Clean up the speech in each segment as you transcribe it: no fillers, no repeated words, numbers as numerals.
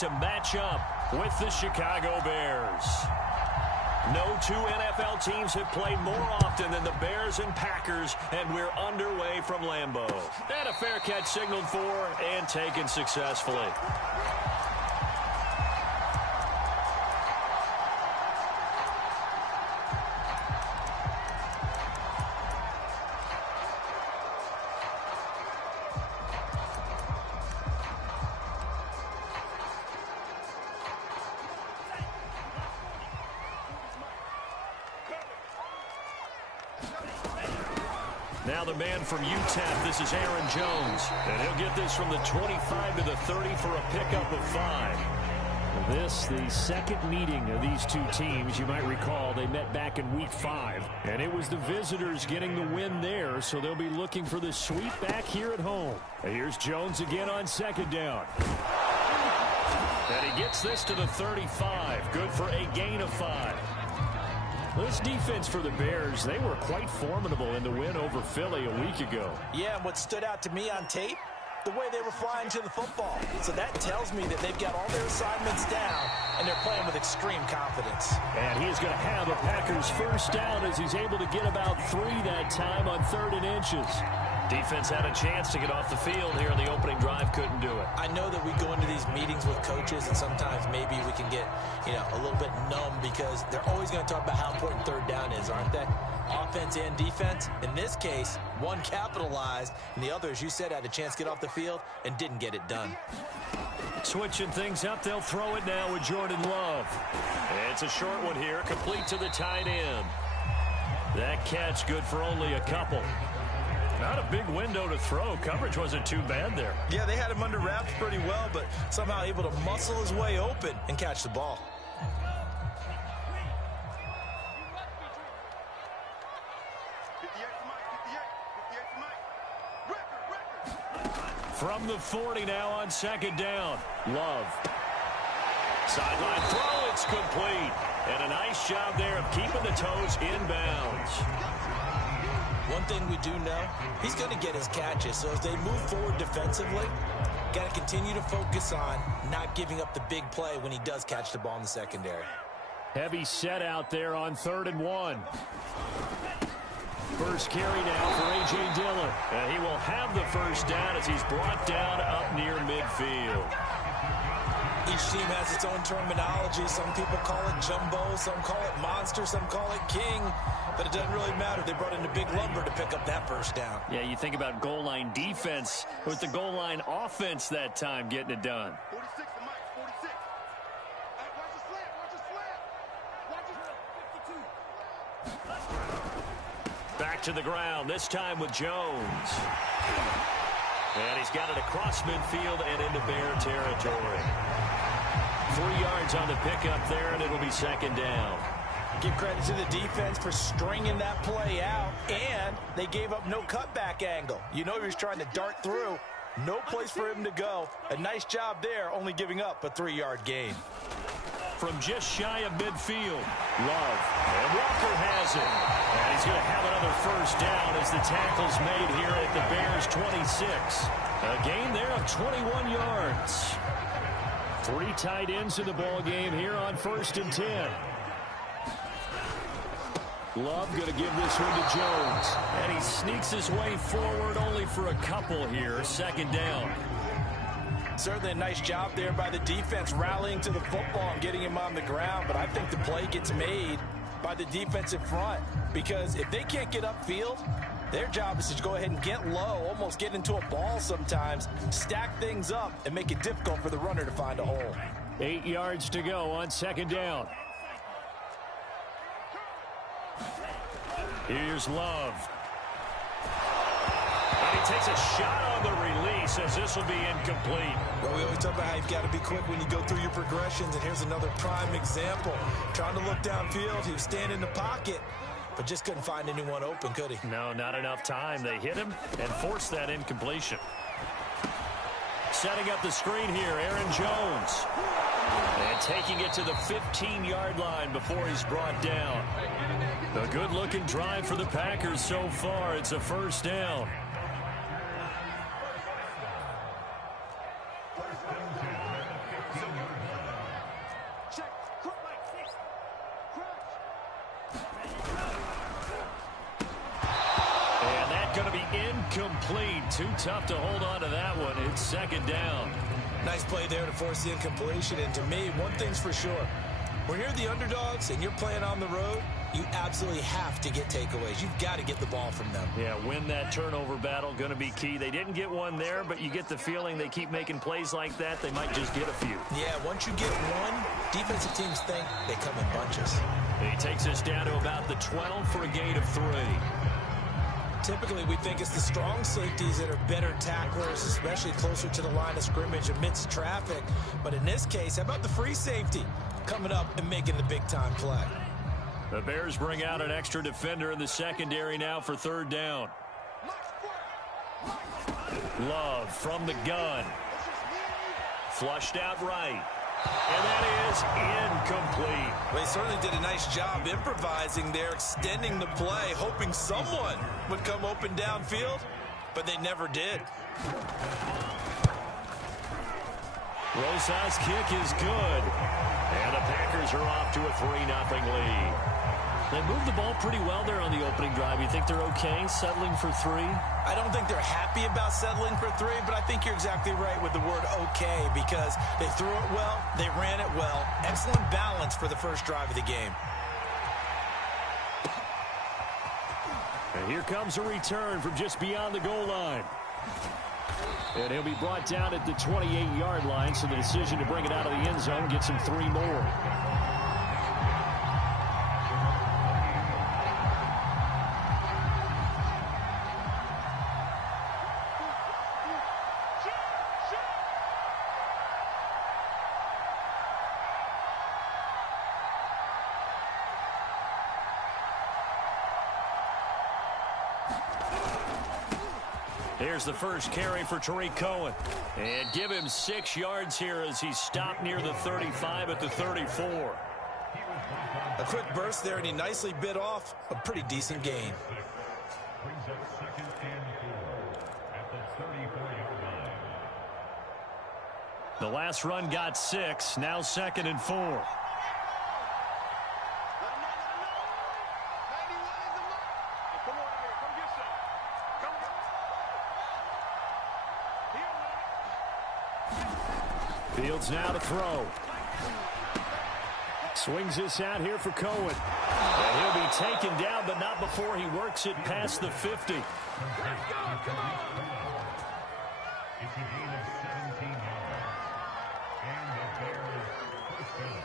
to match up with the Chicago Bears. No two NFL teams have played more often than the Bears and Packers, and we're underway from Lambeau. And a fair catch signaled for and taken successfully. Now the man from UTEP, this is Aaron Jones. And he'll get this from the 25 to the 30 for a pickup of 5. This, the second meeting of these two teams. You might recall they met back in Week 5. And it was the visitors getting the win there, so they'll be looking for the sweep back here at home. And here's Jones again on second down. And he gets this to the 35. Good for a gain of 5. This defense for the Bears, they were quite formidable in the win over Philly a week ago. Yeah, and what stood out to me on tape, the way they were flying to the football. So that tells me that they've got all their assignments down, and they're playing with extreme confidence. And he is going to have a Packers first down as he's able to get about 3 that time on 3rd and inches. Defense had a chance to get off the field here in the opening drive, couldn't do it. I know that we go into these meetings with coaches, and sometimes maybe we can get, a little bit numb because they're always going to talk about how important 3rd down is, aren't they? Offense and defense. In this case, one capitalized, and the other, as you said, had a chance to get off the field and didn't get it done. Switching things up, they'll throw it now with Jordan Love. It's a short one here, complete to the tight end. That catch good for only a couple. Not a big window to throw. Coverage wasn't too bad there. Yeah, they had him under wraps pretty well, but somehow able to muscle his way open and catch the ball. From the 40 now on second down. Love. Sideline throw, it's complete. And a nice job there of keeping the toes inbounds. One thing we do know, he's going to get his catches. So as they move forward defensively, got to continue to focus on not giving up the big play when he does catch the ball in the secondary. Heavy set out there on 3rd and 1. First carry now for A.J. Dillon. And he will have the first down as he's brought down up near midfield. Each team has its own terminology. Some people call it jumbo, some call it monster, some call it king. But it doesn't really matter. They brought in a big lumber to pick up that first down. Yeah, you think about goal line defense with the goal line offense that time getting it done. 46 to Mike, 46. Hey, watch the slant, watch the slant. Watch the 52. Back to the ground, this time with Jones. And he's got it across midfield and into Bear territory. 3 yards on the pickup there, and it'll be second down. Give credit to the defense for stringing that play out, and they gave up no cutback angle. You know he was trying to dart through. No place for him to go. A nice job there, only giving up a 3-yard gain. From just shy of midfield, Love. And Walker has it. And he's going to have another first down as the tackle's made here at the Bears' 26. A gain there of 21 yards. 3 tight ends in the ball game here on 1st and 10. Love going to give this one to Jones. And he sneaks his way forward only for a couple here. Second down. Certainly a nice job there by the defense rallying to the football and getting him on the ground. But I think the play gets made by the defensive front. Because if they can't get upfield, their job is to go ahead and get low, almost get into a ball sometimes, stack things up, and make it difficult for the runner to find a hole. 8 yards to go on second down. Here's Love. And he takes a shot on the release as this will be incomplete. Well, we always talk about how you've got to be quick when you go through your progressions, and here's another prime example. Trying to look downfield, he was standing in the pocket, but just couldn't find anyone open, could he? No, not enough time. They hit him and forced that incompletion. Setting up the screen here, Aaron Jones. And taking it to the 15-yard line before he's brought down. A good-looking drive for the Packers so far. It's a first down. incomplete. Too tough to hold on to that one. It's second down. Nice play there to force the incompletion. And to me, one thing's for sure. When you're the underdogs and you're playing on the road, you absolutely have to get takeaways. You've got to get the ball from them. Yeah, win that turnover battle, going to be key. They didn't get one there, but you get the feeling they keep making plays like that, they might just get a few. Yeah, once you get one, defensive teams think they come in bunches. He takes us down to about the 12 for a gain of 3. Typically, we think it's the strong safeties that are better tacklers, especially closer to the line of scrimmage amidst traffic. But in this case, how about the free safety coming up and making the big-time play? The Bears bring out an extra defender in the secondary now for third down. Love from the gun. Flushed out right. And that is incomplete. Well, he certainly did a nice job improvising there, extending the play, hoping someone would come open downfield, but they never did. Rosa's kick is good. And the Packers are off to a 3-0 lead. They moved the ball pretty well there on the opening drive. You think they're okay settling for 3? I don't think they're happy about settling for 3, but I think you're exactly right with the word okay, because they threw it well, they ran it well. Excellent balance for the first drive of the game. And here comes a return from just beyond the goal line. And he'll be brought down at the 28-yard line, so the decision to bring it out of the end zone gets him 3 more. Here's the first carry for Tariq Cohen. And give him 6 yards here as he stopped near the 35 at the 34. A quick burst there, and he nicely bit off a pretty decent gain. The last run got 6. Now 2nd and 4. Fields now to throw. Swings this out here for Cohen. And he'll be taken down, but not before he works it past the 50. Let's go, come on! It's a gain of 17 yards. And the Bears first down.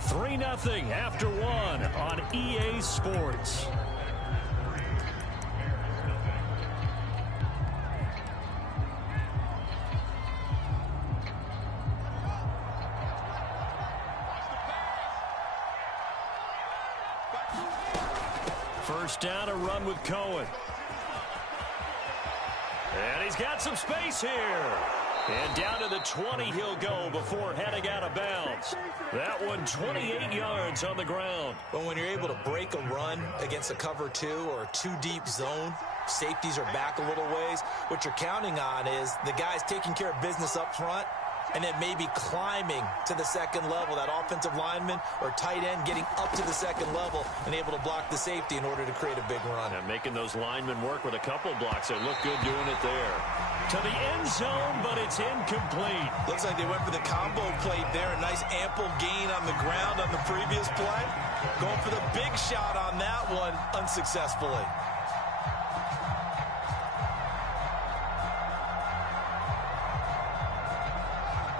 Three 3-0 after 1 on EA Sports. First down, a run with Cohen. And he's got some space here. And down to the 20 he'll go before heading out of bounds. That one 28 yards on the ground. But when you're able to break a run against a cover 2 or a 2-deep zone, safeties are back a little ways. What you're counting on is the guys taking care of business up front and then maybe climbing to the second level. That offensive lineman or tight end getting up to the second level and able to block the safety in order to create a big run. And making those linemen work with a couple blocks. They look good doing it there. To the end zone, but it's incomplete. Looks like they went for the combo plate there. A nice ample gain on the ground on the previous play. Going for the big shot on that one unsuccessfully.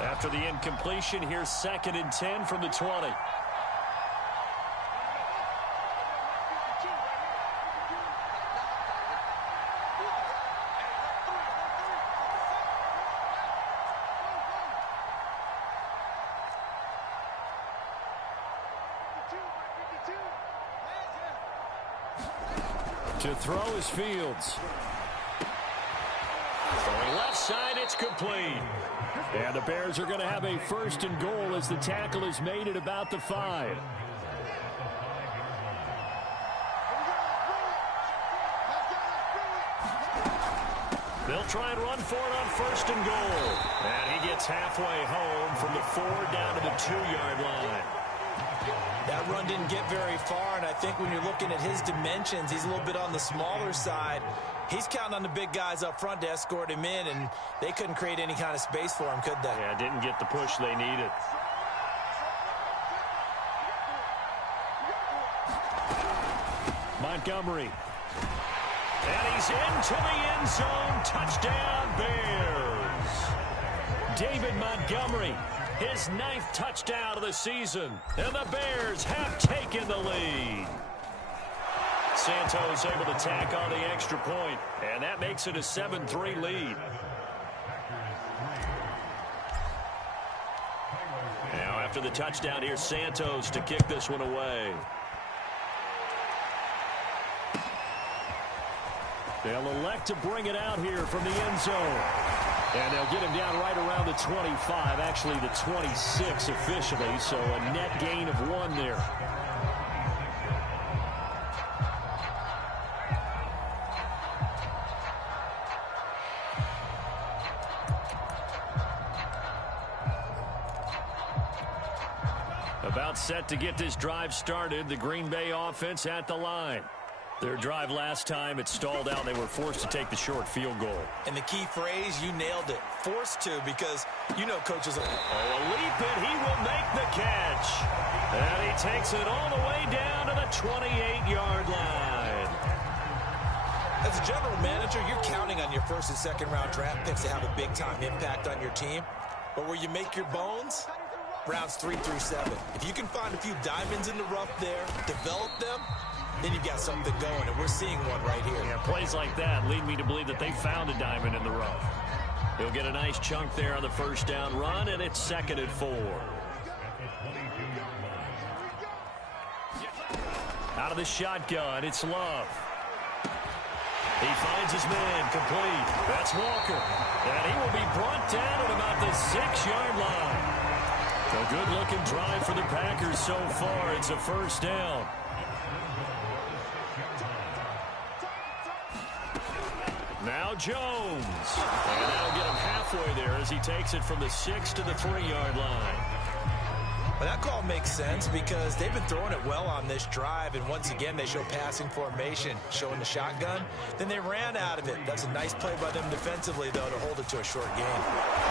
After the incompletion, here's 2nd and 10 from the 20. To throw is Fields. Throwing left side, it's complete. And the Bears are going to have a 1st and goal as the tackle is made at about the 5. They'll They'll try and run for it on 1st and goal. And he gets halfway home from the 4 down to the 2-yard line. That run didn't get very far, and I think when you're looking at his dimensions, he's a little bit on the smaller side. He's counting on the big guys up front to escort him in, and they couldn't create any kind of space for him, could they? Yeah, didn't get the push they needed. Montgomery. And he's into the end zone. Touchdown, Bears. David Montgomery, his 9th touchdown of the season. And the Bears have taken the lead. Santos able to tack on the extra point, and that makes it a 7-3 lead. Now after the touchdown, here's Santos to kick this one away. They'll elect to bring it out here from the end zone. And they'll get him down right around the 25, actually the 26 officially, so a net gain of 1 there. About set to get this drive started, the Green Bay offense at the line. Their drive last time, it stalled out. They were forced to take the short field goal. And the key phrase, you nailed it, forced to, because you know coaches are... Oh, a leap, and he will make the catch. And he takes it all the way down to the 28-yard line. As a general manager, you're counting on your 1st and 2nd round draft picks to have a big-time impact on your team. But where you make your bones, rounds 3 through 7. If you can find a few diamonds in the rough there, develop them, then you've got something going, and we're seeing one right here. Yeah, plays like that lead me to believe that they found a diamond in the rough. He'll get a nice chunk there on the 1st down run, and it's 2nd and 4. Out of the shotgun, it's Love. He finds his man, complete. That's Walker. And he will be brought down at about the 6-yard line. A good-looking drive for the Packers so far. It's a 1st down. Now Jones. And that'll get him halfway there as he takes it from the 6 to the 3-yard line. Well, that call makes sense because they've been throwing it well on this drive, and once again they show passing formation, showing the shotgun. Then they ran out of it. That's a nice play by them defensively, though, to hold it to a short game.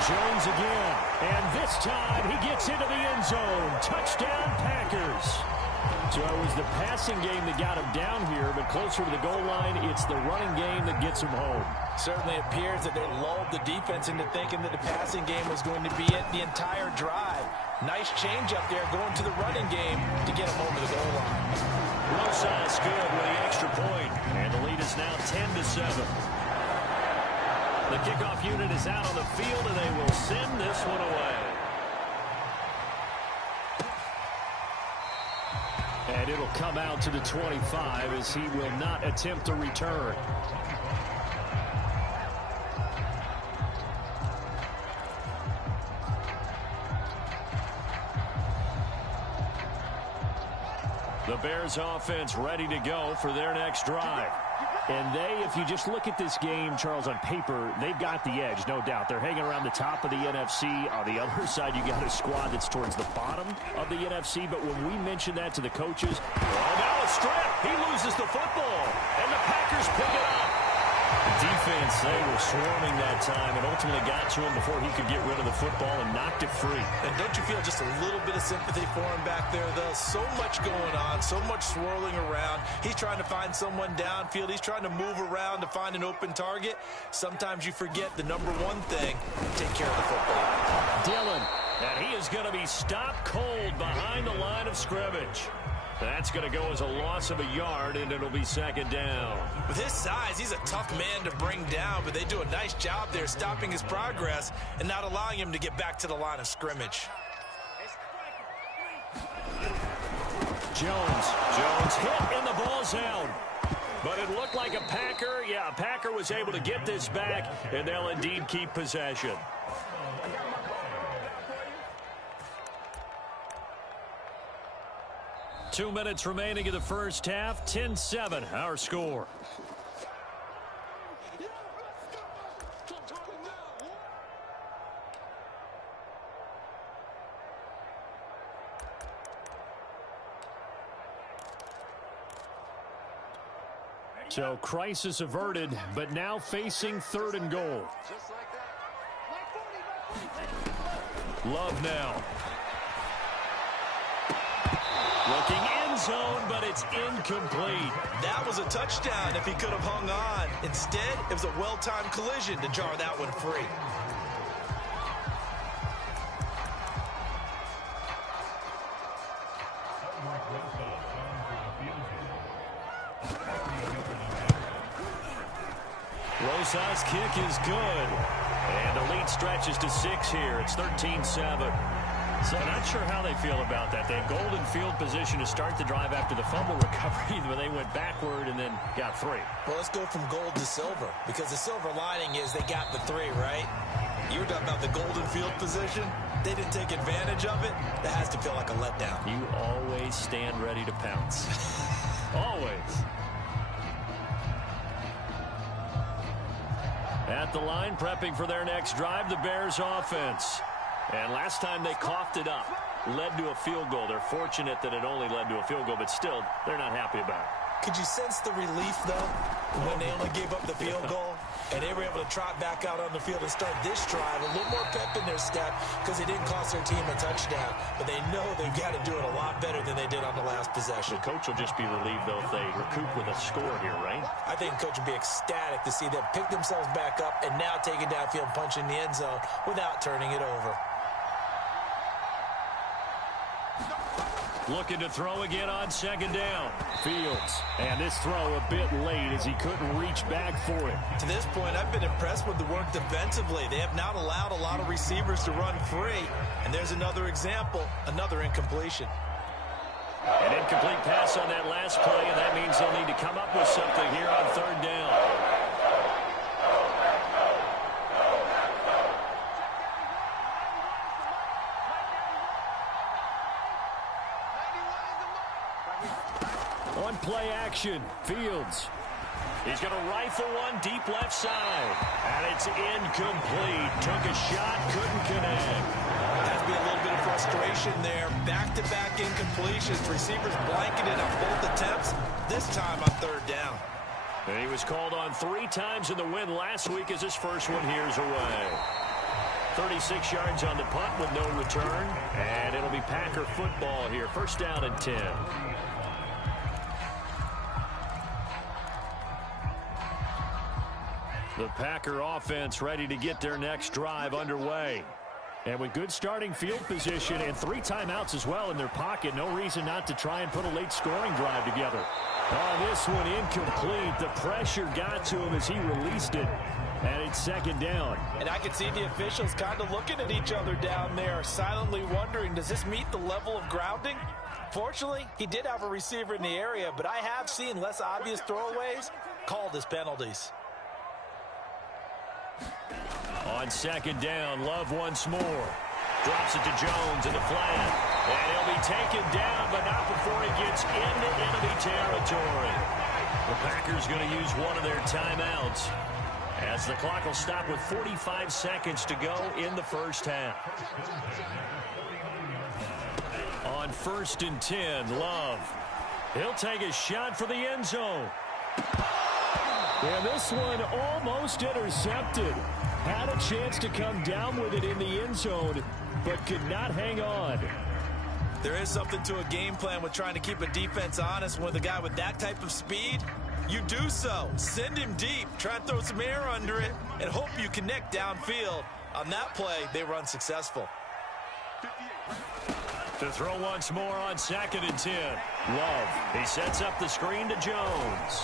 Jones again, and this time he gets into the end zone. Touchdown, Packers. So it was the passing game that got him down here, but closer to the goal line, it's the running game that gets him home. Certainly appears that they lulled the defense into thinking that the passing game was going to be it the entire drive. Nice change up there going to the running game to get him over the goal line. Rosas good with the extra point, and the lead is now 10-7. The kickoff unit is out on the field, and they will send this one away. And it'll come out to the 25 as he will not attempt a return. The Bears offense ready to go for their next drive. And they, if you just look at this game, Charles, on paper, they've got the edge, no doubt. They're hanging around the top of the NFC. On the other side, you got a squad that's towards the bottom of the NFC. But when we mention that to the coaches, oh, now a strip. He loses the football, and the Packers pick it up. The defense, they were swarming that time and ultimately got to him before he could get rid of the football and knocked it free. And don't you feel just a little bit of sympathy for him back there, though? So much going on, so much swirling around. He's trying to find someone downfield. He's trying to move around to find an open target. Sometimes you forget the number one thing, take care of the football. Dillon, and he is going to be stopped cold behind the line of scrimmage. That's going to go as a loss of a yard, and it'll be 2nd down. With his size, he's a tough man to bring down, but they do a nice job there stopping his progress and not allowing him to get back to the line of scrimmage. Jones hit, and the ball's out. But it looked like a Packer. Yeah, a Packer was able to get this back, and they'll indeed keep possession. Two minutes remaining in the first half. 10-7, our score. So crisis averted, but now facing 3rd and goal. Love now. Looking end zone, but it's incomplete. That was a touchdown if he could have hung on. Instead, it was a well-timed collision to jar that one free. Rosa's kick is good. And the lead stretches to 6 here. It's 13-7. So not sure how they feel about that. They had golden field position to start the drive after the fumble recovery, but they went backward and then got 3. Well, let's go from gold to silver, because the silver lining is they got the 3, right? You were talking about the golden field position. They didn't take advantage of it. That has to feel like a letdown. You always stand ready to pounce. Always. At the line, prepping for their next drive, the Bears offense. And last time they coughed it up, led to a field goal. They're fortunate that it only led to a field goal, but still, they're not happy about it. Could you sense the relief, though, when they only gave up the field goal? And they were able to trot back out on the field and start this drive. A little more pep in their step because it didn't cost their team a touchdown. But they know they've got to do it a lot better than they did on the last possession. The coach will just be relieved, though, if they recoup with a score here, right? I think the coach will be ecstatic to see them pick themselves back up and now take it downfield and punch in the end zone without turning it over. Looking to throw again on 2nd down. Fields. And this throw a bit late as he couldn't reach back for it. To this point, I've been impressed with the work defensively. They have not allowed a lot of receivers to run free. And there's another example, another incompletion. An incomplete pass on that last play, and that means they'll need to come up with something here on 3rd down. On play action, Fields. He's going to rifle one deep left side. And it's incomplete. Took a shot, couldn't connect. Has to be a little bit of frustration there. Back-to-back incompletions. Receivers blanketed on both attempts. This time on 3rd down. And he was called on 3 times in the win last week as his first one here's away. 36 yards on the punt with no return. And it'll be Packer football here. 1st down and 10. The Packer offense ready to get their next drive underway. And with good starting field position and 3 timeouts as well in their pocket, no reason not to try and put a late scoring drive together. Oh, this one incomplete. The pressure got to him as he released it. And it's 2nd down. And I can see the officials kind of looking at each other down there, silently wondering, does this meet the level of grounding? Fortunately, he did have a receiver in the area, but I have seen less obvious throwaways called as penalties. On 2nd down, Love once more. Drops it to Jones in the flat. And he'll be taken down, but not before he gets into enemy territory. The Packers going to use one of their timeouts, as the clock will stop with 45 seconds to go in the 1st half. On 1st and 10, Love. He'll take a shot for the end zone. And this one almost intercepted. Had a chance to come down with it in the end zone, but could not hang on. There is something to a game plan with trying to keep a defense honest. With a guy with that type of speed, you do so. Send him deep, try and throw some air under it, and hope you connect downfield. On that play, they were unsuccessful. To throw once more on 2nd and 10. Love. He sets up the screen to Jones.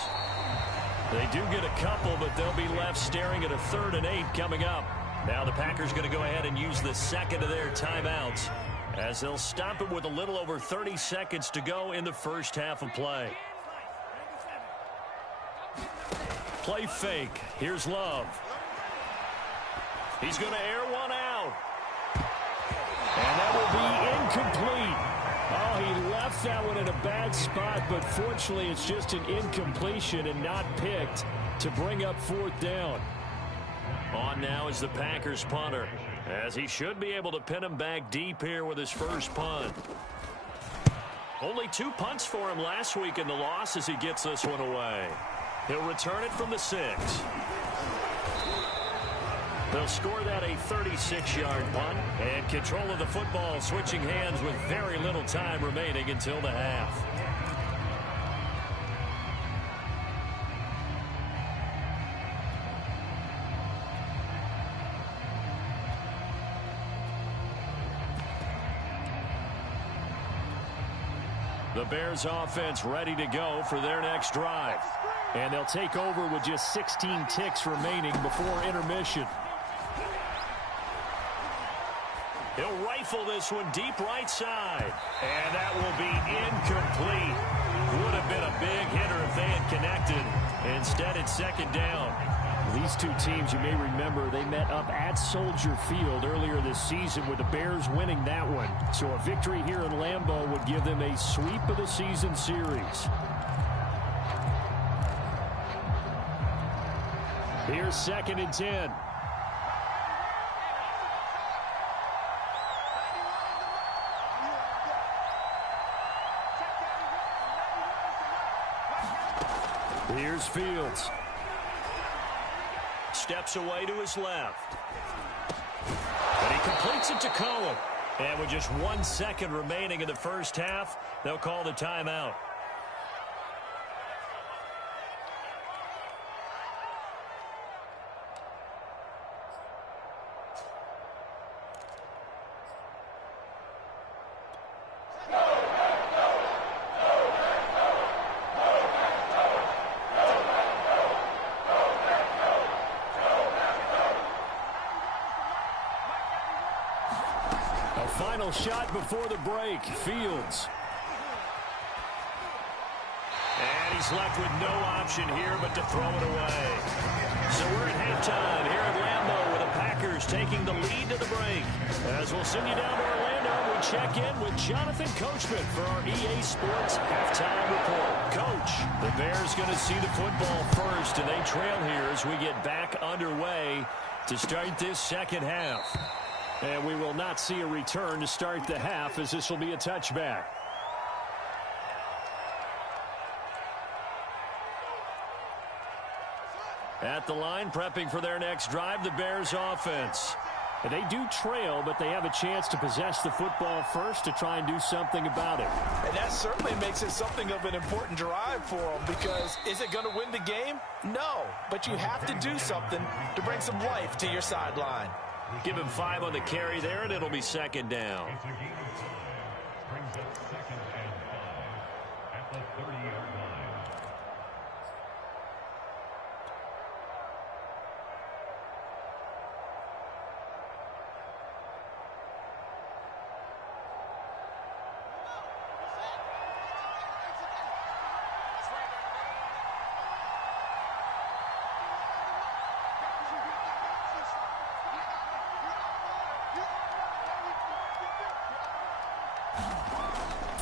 They do get a couple, but they'll be left staring at a 3rd and 8 coming up. Now the Packers going to go ahead and use the 2nd of their timeouts, as they'll stop it with a little over 30 seconds to go in the 1st half of play. Play fake. Here's Love. He's going to air one out. And that will be incomplete. Oh, he left that one in a bad spot, but fortunately it's just an incompletion and not picked to bring up 4th down. On now is the Packers punter, as he should be able to pin him back deep here with his first punt. Only 2 punts for him last week in the loss as he gets this one away. He'll return it from the 6. They'll score that a 36-yard punt. And control of the football switching hands with very little time remaining until the half. The Bears offense ready to go for their next drive. And they'll take over with just 16 ticks remaining before intermission. He'll rifle this one deep right side. And that will be incomplete. Would have been a big hitter if they had connected. Instead, it's second down. These two teams, you may remember, they met up at Soldier Field earlier this season with the Bears winning that one. So a victory here in Lambeau would give them a sweep of the season series. Here's 2nd and 10. Here's Fields. Steps away to his left. And he completes it to Cohen. And with just 1 second remaining in the first half, they'll call the timeout. Final shot before the break. Fields. And he's left with no option here but to throw it away. So we're at halftime here at Lambeau with the Packers taking the lead to the break. As we'll send you down to Orlando, we check in with Jonathan Coachman for our EA Sports Halftime Report. Coach, the Bears going to see the football first, and they trail here as we get back underway to start this second half. And we will not see a return to start the half, as this will be a touchback. At the line, prepping for their next drive, the Bears offense. And they do trail, but they have a chance to possess the football first to try and do something about it. And that certainly makes it something of an important drive for them, because is it going to win the game? No, but you have to do something to bring some life to your sideline. Give him 5 on the carry there, and it'll be second down. It's a gain of 5. Brings up 2nd and 5 at the 30-yard line.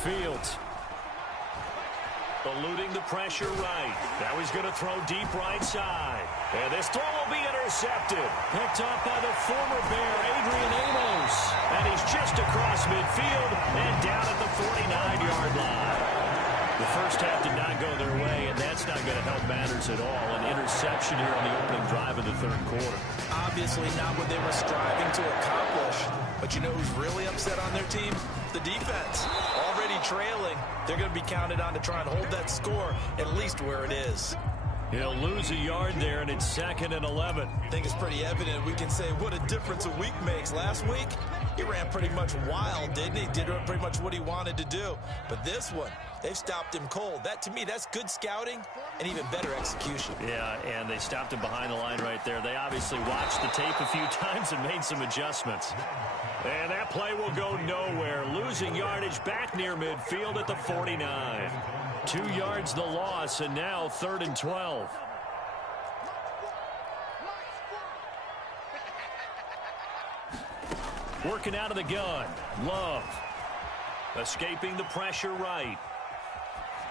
Fields. Eluding the pressure right. Now he's going to throw deep right side. And this throw will be intercepted. Picked off by the former Bear, Adrian Amos. And he's just across midfield and down at the 49-yard line. The first half did not go their way, and that's not going to help matters at all. An interception here on the opening drive of the third quarter. Obviously not what they were striving to accomplish. But you know who's really upset on their team? The defense. Already trailing. They're going to be counted on to try and hold that score at least where it is. He'll lose a yard there, and it's 2nd and 11. I think it's pretty evident. We can say what a difference a week makes. Last week, he ran pretty much wild, didn't he? Did pretty much what he wanted to do. But this one, they've stopped him cold. That, to me, that's good scouting and even better execution. Yeah, and they stopped him behind the line right there. They obviously watched the tape a few times and made some adjustments. And that play will go nowhere. Losing yardage back near midfield at the 49. 2 yards the loss, and now 3rd and 12. Working out of the gun. Love. Escaping the pressure right.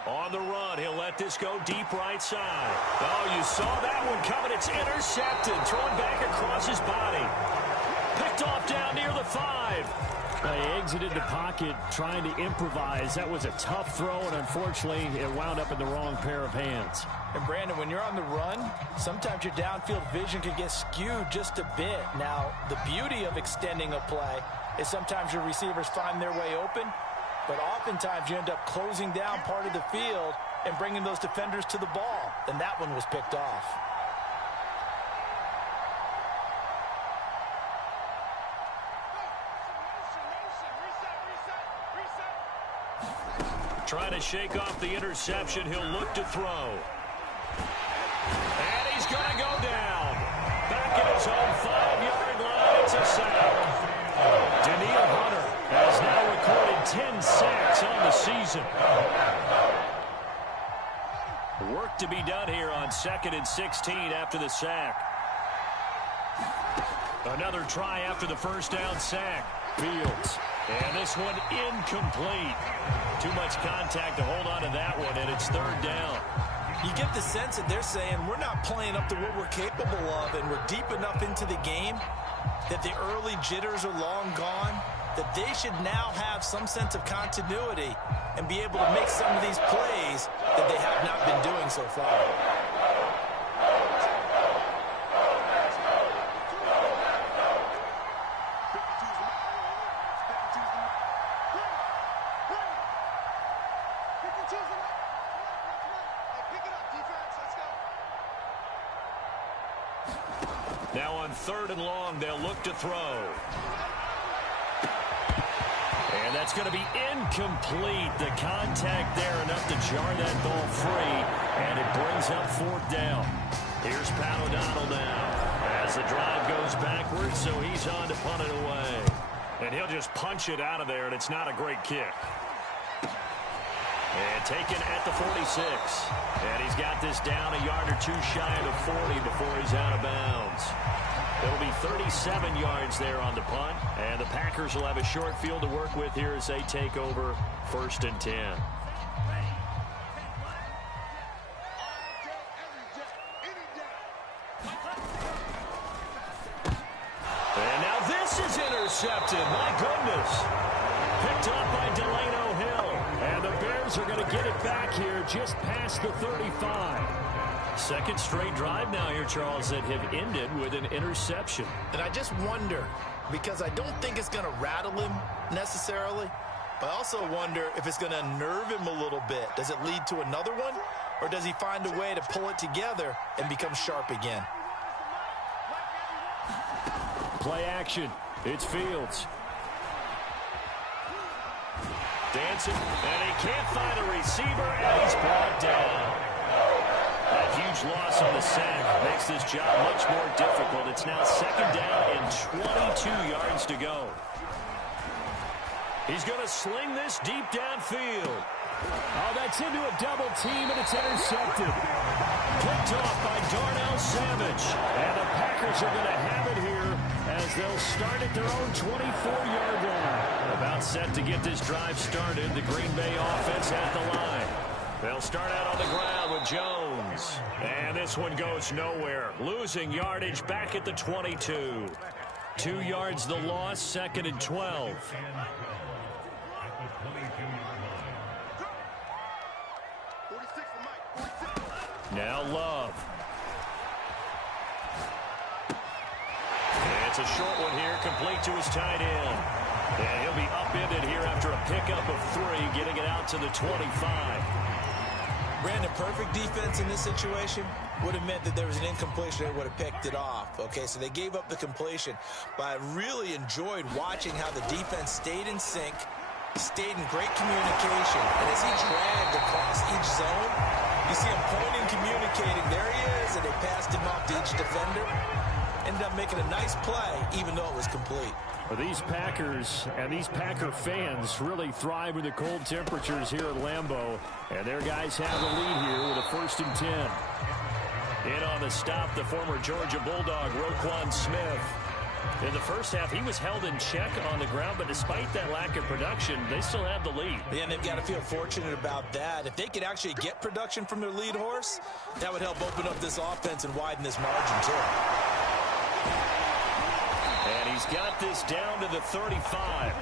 On the run, he'll let this go deep right side. Oh, you saw that one coming. It's intercepted. Throwing back across his body. Picked off down near the 5. They exited the pocket trying to improvise. That was a tough throw, and unfortunately, it wound up in the wrong pair of hands. And Brandon, when you're on the run, sometimes your downfield vision can get skewed just a bit. Now, the beauty of extending a play is sometimes your receivers find their way open, but oftentimes you end up closing down part of the field and bringing those defenders to the ball. And that one was picked off. Trying to shake off the interception. He'll look to throw. And he's going to go down. Back at his own 5-yard line. It's a sack. Daniil Hunter has now recorded 10 sacks on the season. Work to be done here on 2nd and 16 after the sack. Another try after the first down sack. Fields. And this one incomplete. Too much contact to hold on to that one, and it's 3rd down. You get the sense that they're saying we're not playing up to what we're capable of, and we're deep enough into the game that the early jitters are long gone, that they should now have some sense of continuity and be able to make some of these plays that they have not been doing so far. Now on 3rd and long, they'll look to throw. And that's going to be incomplete. The contact there enough to jar that ball free, and it brings up 4th down. Here's Pat O'Donnell now as the drive goes backwards, so he's on to punt it away. And he'll just punch it out of there, and it's not a great kick. And taken at the 46. And he's got this down a yard or two shy of the 40 before he's out of bounds. It'll be 37 yards there on the punt. And the Packers will have a short field to work with here as they take over 1st and 10. And now this is intercepted. My goodness. Picked up by Delano Hill. And the Bears are going to get it back here just past the 35. 2nd straight drive now here, Charles, that have ended with an interception. And I just wonder, because I don't think it's going to rattle him necessarily, but I also wonder if it's going to unnerve him a little bit. Does it lead to another one, or does he find a way to pull it together and become sharp again? Play action. It's Fields. Dancing, and he can't find a receiver, and he's brought down. That huge loss on the sack makes this job much more difficult. It's now 2nd down and 22 yards to go. He's going to sling this deep downfield. Oh, that's into a double team, and it's intercepted. Picked off by Darnell Savage. And the Packers are going to have it here as they'll start at their own 24-yard line. About set to get this drive started. The Green Bay offense at the line. They'll start out on the ground with Jones. And this one goes nowhere. Losing yardage back at the 22. 2 yards the loss, 2nd and 12. Now Love. And it's a short one here, complete to his tight end. And he'll be upended here after a pickup of 3, getting it out to the 25. Brandon, perfect defense in this situation would have meant that there was an incompletion that would have picked it off. Okay, so they gave up the completion. But I really enjoyed watching how the defense stayed in sync, stayed in great communication. And as he dragged across each zone, you see him pointing, communicating. There he is, and they passed him off to each defender. Ended up making a nice play, even though it was complete. Well, these Packers and these Packer fans really thrive with the cold temperatures here at Lambeau. And their guys have the lead here with a 1st and 10. In on the stop, the former Georgia Bulldog, Roquan Smith. In the first half, he was held in check on the ground, but despite that lack of production, they still have the lead. Yeah, and they've got to feel fortunate about that. If they could actually get production from their lead horse, that would help open up this offense and widen this margin, too. And he's got this down to the 35.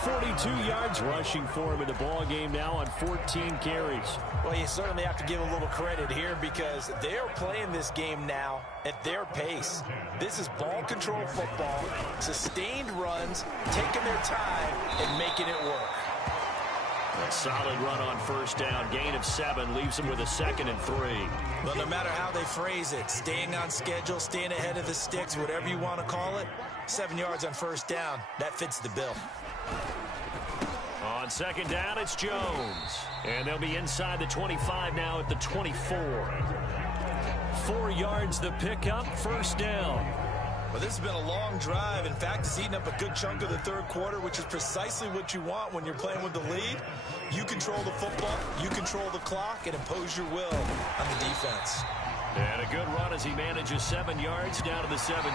42 yards rushing for him in the ball game now on 14 carries. Well, you certainly have to give a little credit here because they're playing this game now at their pace. This is ball control football, sustained runs, taking their time and making it work. A solid run on first down. Gain of 7 leaves them with a 2nd and 3. Well, no matter how they phrase it, staying on schedule, staying ahead of the sticks, whatever you want to call it, 7 yards on first down, that fits the bill. On second down, it's Jones. And they'll be inside the 25 now at the 24. 4 yards the pickup, first down. Well, this has been a long drive. In fact, it's eaten up a good chunk of the third quarter, which is precisely what you want when you're playing with the lead. You control the football, you control the clock, and impose your will on the defense. And a good run as he manages 7 yards down to the 17.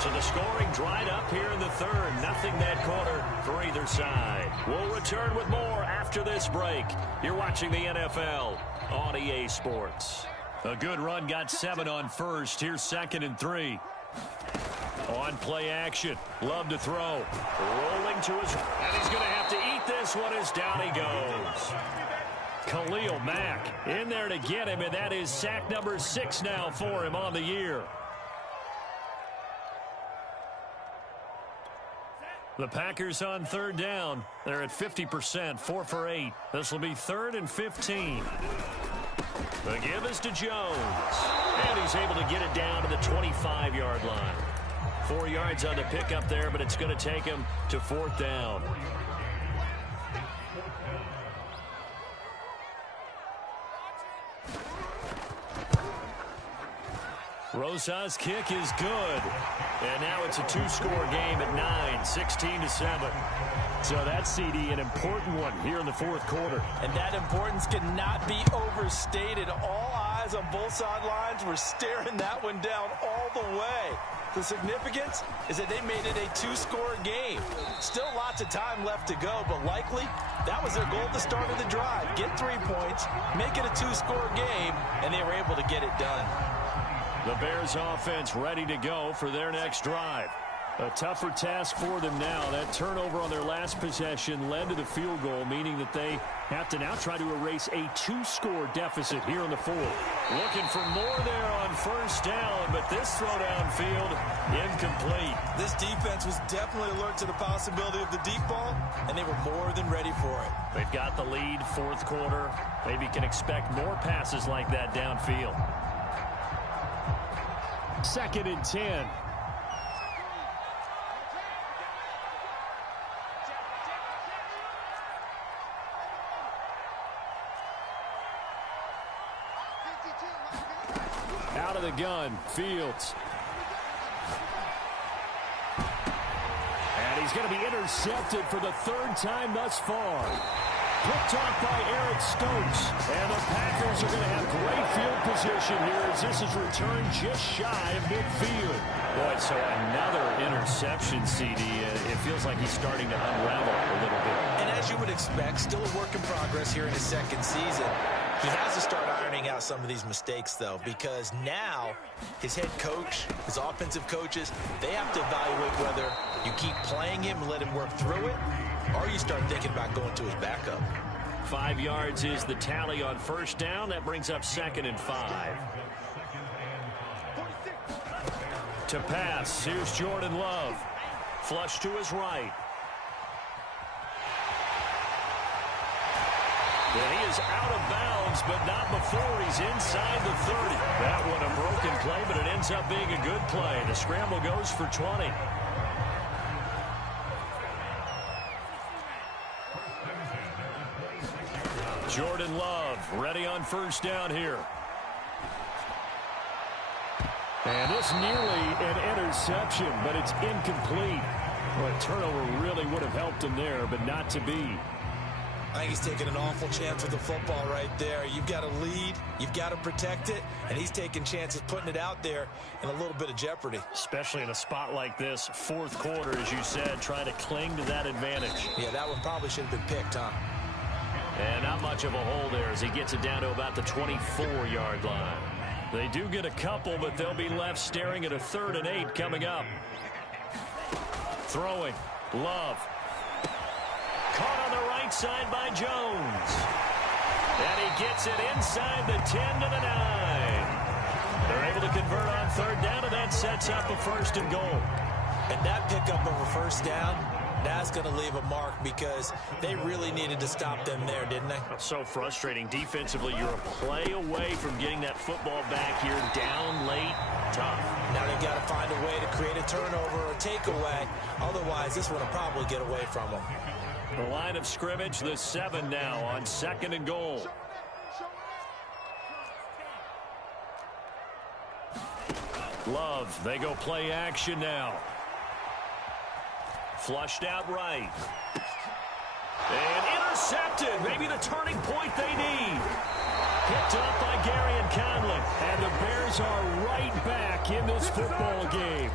So the scoring dried up here in the third. Nothing that quarter for either side. We'll return with more after this break. You're watching the NFL on EA Sports. A good run got 7 on first. Here's 2nd and 3. On play action. Love to throw. Rolling to his... And he's going to have to eat this one as down he goes. Khalil Mack in there to get him, and that is sack number 6 now for him on the year. The Packers on third down. They're at 50%, 4 for 8. This will be 3rd and 15. The give is to Jones. And he's able to get it down to the 25-yard line. 4 yards on the pickup there, but it's going to take him to 4th down. Rosa's kick is good. And now it's a 2-score game at 9, 16-7. So that's, CD, an important one here in the fourth quarter. And that importance cannot be overstated. All eyes on both sidelines were staring that one down all the way. The significance is that they made it a 2-score game. Still lots of time left to go, but likely that was their goal at the start of the drive. Get 3 points, make it a 2-score game, and they were able to get it done. The Bears offense ready to go for their next drive. A tougher task for them now. That turnover on their last possession led to the field goal, meaning that they have to now try to erase a 2-score deficit here in the fourth. Looking for more there on first down, but this throw downfield incomplete. This defense was definitely alert to the possibility of the deep ball, and they were more than ready for it. They've got the lead, fourth quarter. Maybe can expect more passes like that downfield. 2nd and 10. Out of the gun, Fields. And he's going to be intercepted for the 3rd time thus far. Picked off by Eric Stokes. And the Packers are going to have great field position here as this is returned just shy of midfield. Boy, so another interception, CD. It feels like he's starting to unravel a little bit. And as you would expect, still a work in progress here in his 2nd season. He has to start ironing out some of these mistakes, though, because now his head coach, his offensive coaches, they have to evaluate whether you keep playing him and let him work through it, or you start thinking about going to his backup. 5 yards is the tally on first down. That brings up 2nd and 5. To pass, here's Jordan Love. Flush to his right. And he is out of bounds, but not before he's inside the 30. That one a broken play, but it ends up being a good play. The scramble goes for 20. Jordan Love ready on first down here. And this nearly an interception, but it's incomplete. Well, a turnover really would have helped him there, but not to be. I think he's taking an awful chance with the football right there. You've got to lead, you've got to protect it, and he's taking chances putting it out there in a little bit of jeopardy. Especially in a spot like this, fourth quarter, as you said, trying to cling to that advantage. Yeah, that one probably should have been picked, huh? And not much of a hole there as he gets it down to about the 24-yard line. They do get a couple, but they'll be left staring at a 3rd and 8 coming up. Throwing. Love. Caught on the right side by Jones. And he gets it inside the 10 to the 9. They're able to convert on 3rd down, and that sets up a 1st and goal. And that pickup of a 1st down, that's going to leave a mark because they really needed to stop them there, didn't they? So frustrating. Defensively, you're a play away from getting that football back here down late. Tough. Now they've got to find a way to create a turnover or takeaway. Otherwise, this one will probably get away from them. The line of scrimmage, the 7 now on 2nd and goal. Love, they go play action now. Flushed out right. And intercepted. Maybe the turning point they need. Picked up by Gary and Conley. And the Bears are right back in this football game.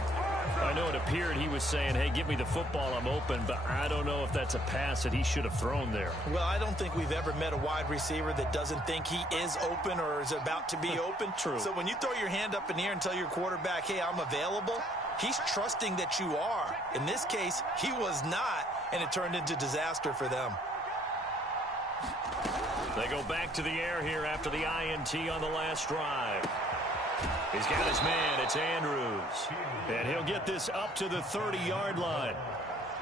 I know it appeared he was saying, hey, give me the football, I'm open, but I don't know if that's a pass that he should have thrown there. Well, I don't think we've ever met a wide receiver that doesn't think he is open or is about to be open. True. So when you throw your hand up in the air and tell your quarterback, hey, I'm available, he's trusting that you are. In this case, he was not, and it turned into disaster for them. They go back to the air here after the INT on the last drive. He's got his man. It's Andrews. And he'll get this up to the 30-yard line.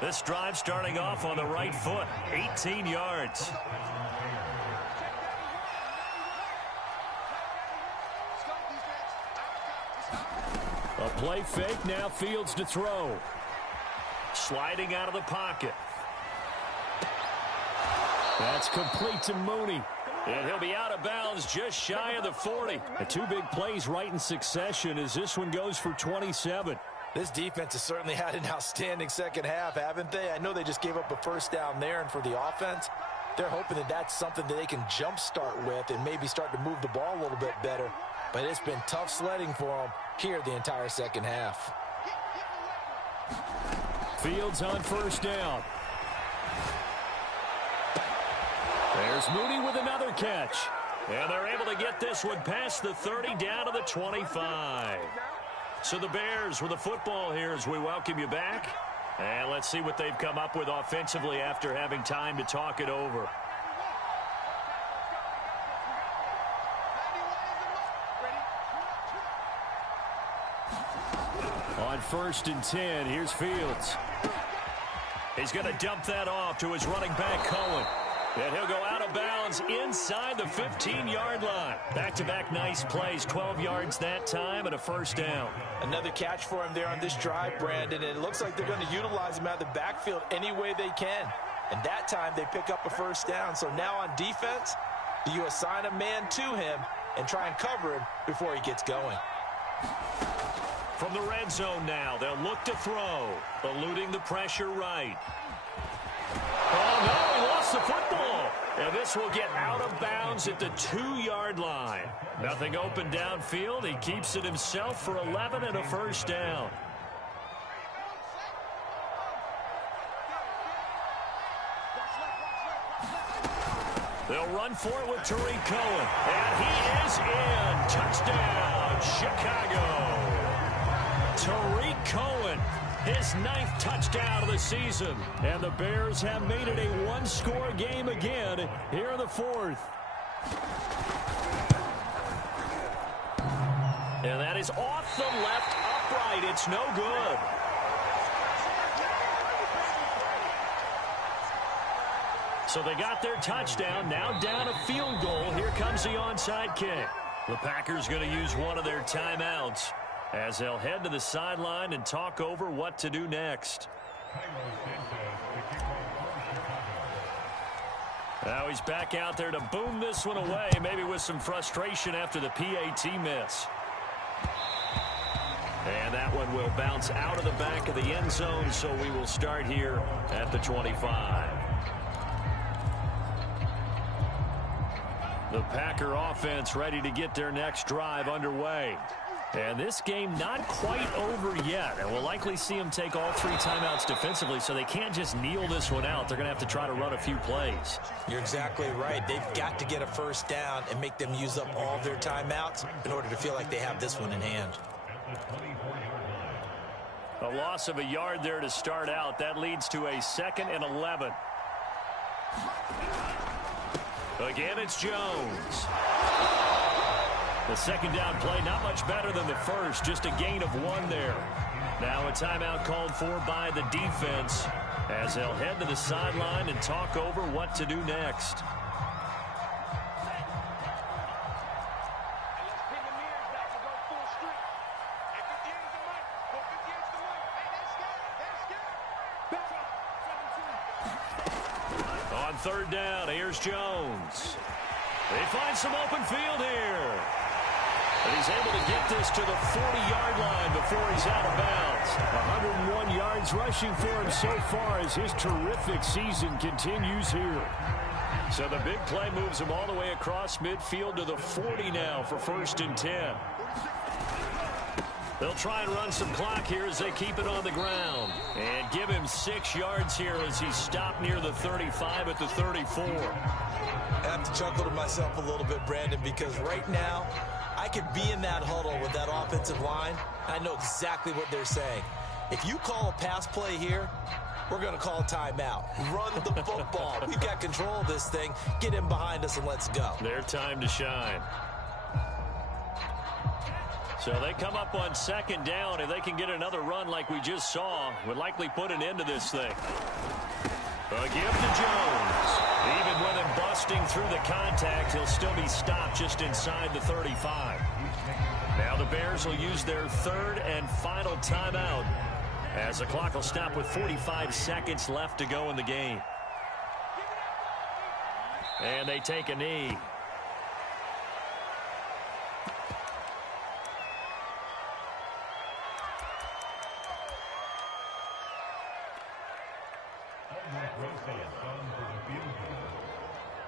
This drive starting off on the right foot. 18 yards. A play fake. Now Fields to throw. Sliding out of the pocket. That's complete to Mooney. And he'll be out of bounds just shy of the 40. The 2 big plays right in succession as this one goes for 27. This defense has certainly had an outstanding second half, haven't they? I know they just gave up a 1st down there, and for the offense, they're hoping that that's something that they can jumpstart with and maybe start to move the ball a little bit better. But it's been tough sledding for them here the entire second half. Fields on 1st down. There's Mooney with another catch. And they're able to get this one past the 30 down to the 25. So the Bears with the football here as we welcome you back. And let's see what they've come up with offensively after having time to talk it over. On 1st and 10, here's Fields. He's going to dump that off to his running back, Cohen. And he'll go out of bounds inside the 15-yard line. Back-to-back nice plays, 12 yards that time and a 1st down. Another catch for him there on this drive, Brandon, and it looks like they're going to utilize him out of the backfield any way they can. And that time they pick up a 1st down. So now on defense, do you assign a man to him and try and cover him before he gets going? From the red zone now, they'll look to throw, eluding the pressure right. Oh, no, he lost the football. And this will get out of bounds at the 2-yard line. Nothing open downfield. He keeps it himself for 11 and a 1st down. They'll run for it with Tariq Cohen. And he is in. Touchdown, Chicago. Tariq Cohen, his 9th touchdown of the season. And the Bears have made it a 1-score game again here in the 4th. And that is off the left upright. It's no good. So they got their touchdown. Now down a field goal. Here comes the onside kick. The Packers going to use one of their timeouts as they'll head to the sideline and talk over what to do next. Now he's back out there to boom this one away, maybe with some frustration after the PAT miss. And that one will bounce out of the back of the end zone, so we will start here at the 25. The Packer offense ready to get their next drive underway. And this game not quite over yet. And we'll likely see them take all 3 timeouts defensively, so they can't just kneel this one out. They're going to have to try to run a few plays. You're exactly right. They've got to get a first down and make them use up all their timeouts in order to feel like they have this one in hand. A loss of a yard there to start out. That leads to a 2nd and 11. Again, it's Jones. The second down play, not much better than the first, just a gain of 1 there. Now a timeout called for by the defense as they'll head to the sideline and talk over what to do next. On 3rd down, here's Jones. They find some open field here. And he's able to get this to the 40-yard line before he's out of bounds. 101 yards rushing for him so far as his terrific season continues here. So the big play moves him all the way across midfield to the 40 now for 1st and 10. They'll try and run some clock here as they keep it on the ground. And give him 6 yards here as he's stopped near the 35 at the 34. I have to chuckle to myself a little bit, Brandon, because right now I could be in that huddle with that offensive line. I know exactly what they're saying. If you call a pass play here, we're going to call a timeout. Run the football. We've got control of this thing. Get in behind us and let's go. Their time to shine. So they come up on 2nd down. If they can get another run like we just saw, would likely put an end to this thing. A give to Jones. Even with him busting through the contact, he'll still be stopped just inside the 35. Now the Bears will use their 3rd and final timeout as the clock will stop with 45 seconds left to go in the game. And they take a knee.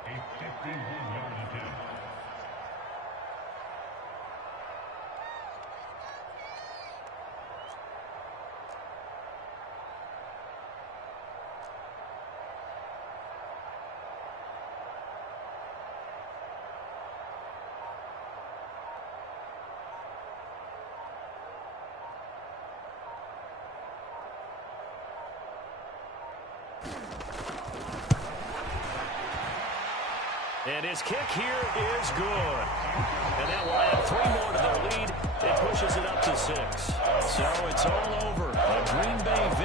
A 51-yard attempt. And his kick here is good. And that will add 3 more to their lead. It pushes it up to 6. So it's all over. A Green Bay victory.